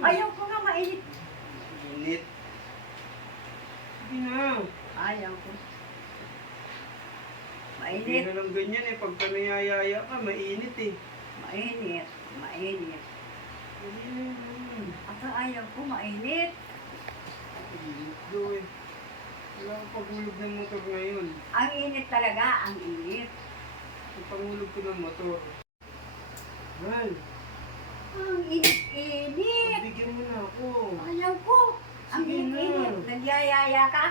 Ayaw ko nga mainit. Init. Sige na. Ayaw ko. Hindi Mainit. na lang ganyan eh. Pagka niyayaya ka, mainit eh. Mainit. Mainit. Hindi na yun. Ata ayaw ko mainit. Init daw eh. Wala akong paghulog ng motor ngayon. Ang init talaga, ang init. Ang panghulog ko ng motor. Mahal, Ang init-init. bigyan mo na ako. Ayaw ko. Ang Sige na. init-init. Nagyayaya ka?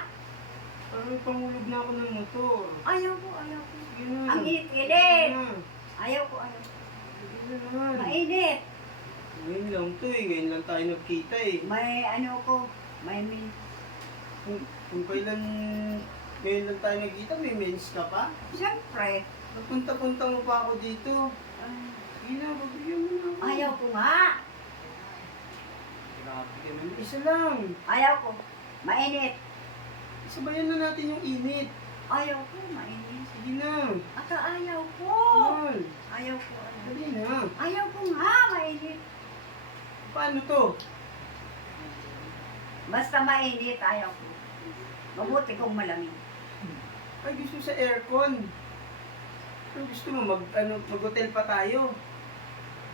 Parang panghulog na ako ng motor. Ayaw ko, ayaw ko. Sige na. Ang init-init. Sige na. Ayaw ko, ayaw ko. Sige na naman. Mainit. Ngayon lang to eh. Ngayon lang tayo nagkita eh. May ano ko, may min. Kung kailan ngayon lang tayo nagkita, may mens ka pa? Siyempre. Napunta-punta mo pa ako dito. Sige na, pagbigyan mo na ako. Ayaw ko nga. Grabe ka naman. Isa lang. Ayaw ko. Mainit. Sabayan na natin yung init. Ayaw ko, mainit. Sige na. Ata ayaw ko. Mahal. Ayaw ko, ayaw. Dali na. Ayaw ko nga, mainit. Paano to? Basta mainit, ayaw ko. Mabuti kong malamig. Ay, gusto sa aircon. Pero gusto mo mag-hotel pa tayo.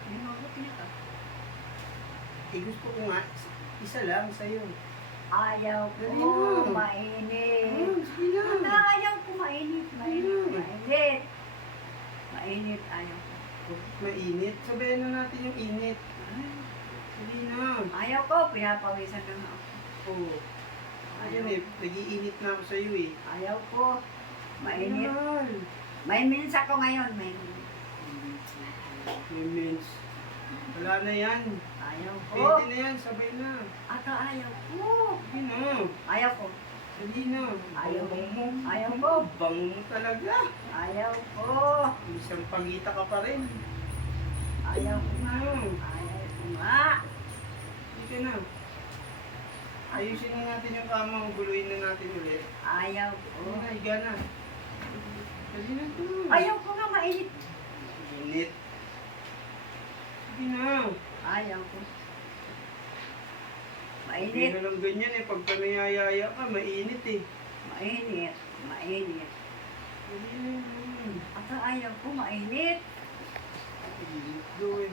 May mabuti na ka. Eh, gusto ko nga, isa lang sa'yo. Ayaw ko, Dali na. mainit. Sige Ata na. ayaw ko, mainit, mainit, mainit. Mainit, ayaw ko. Mainit. Sabayan na natin yung init. Dali na. Ayaw ko, pinapawisan na nga ako. Oo. Ayun eh, nag-iinit na ako sa'yo eh. Ayaw ko. Mainit. Mahal. May minutes ako ngayon, may minutes. May mens. Wala na yan. Ayaw ko. Pwede na yan, sabay na. Ata ayaw ko. Sige na. Ayaw ko. Dali na. Ayaw mo. mo. Ayaw ko. Bango mo talaga. Ayaw ko. Isang pangita ka pa rin. Ayaw ko nga. Ano? Ayaw ko nga. Sige na. Ayusin na natin yung kama, guluhin na natin ulit. Ayaw ko. Oo na, higa na. Dali na to. Ayaw ko nga mainit. Init. Sige na. Ayaw ko. Hindi Mainit. na lang ganyan eh. Pagka niyayaya ka, mainit eh. Mainit. Mainit. Dali na. Ata ayaw ko mainit. Init daw eh.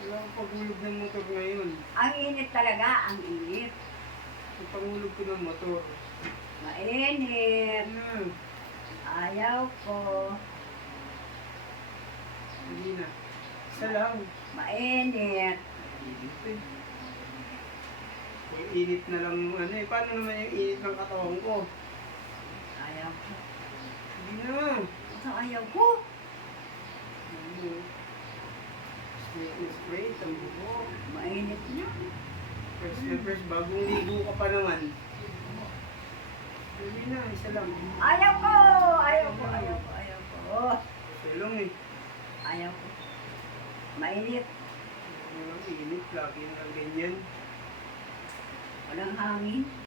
Wala akong paghulog ng motor ngayon. Ang init talaga, ang init. Ang panghulog ko ng motor. Mainit. Ano? Ayaw ko. Hindi na. Isa lang. Mainit. Init eh. May init na lang ano eh. Paano naman yung init ng katawan ko? Ayaw ko. Hindi na. Ata ayaw ko. Ano? Straight na straight. Ang buhok. Mainit na. First na first. Bagong ligo ka pa naman. Hindi na. Isa lang. Ayaw ko! Ayaw ko, ayaw ko, ayaw ko. Isa lang eh. Ayaw ko. Mainit. Ang init. Lagi na ganyan. Walang hangin.